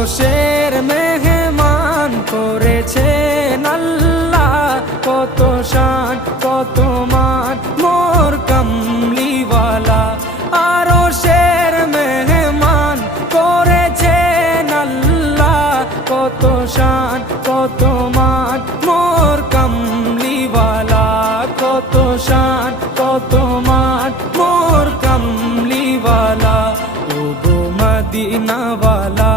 আরশের মেহমান করেছেন আল্লাহ, কত শান কত মান মোর কামলিওয়ালা। আরশের মেহমান করেছেন আল্লাহ, কত শান কত মান মোর কামলিওয়ালা, কত শান কত মান মোর কামলিওয়ালা। ও গো মদিনাওয়ালা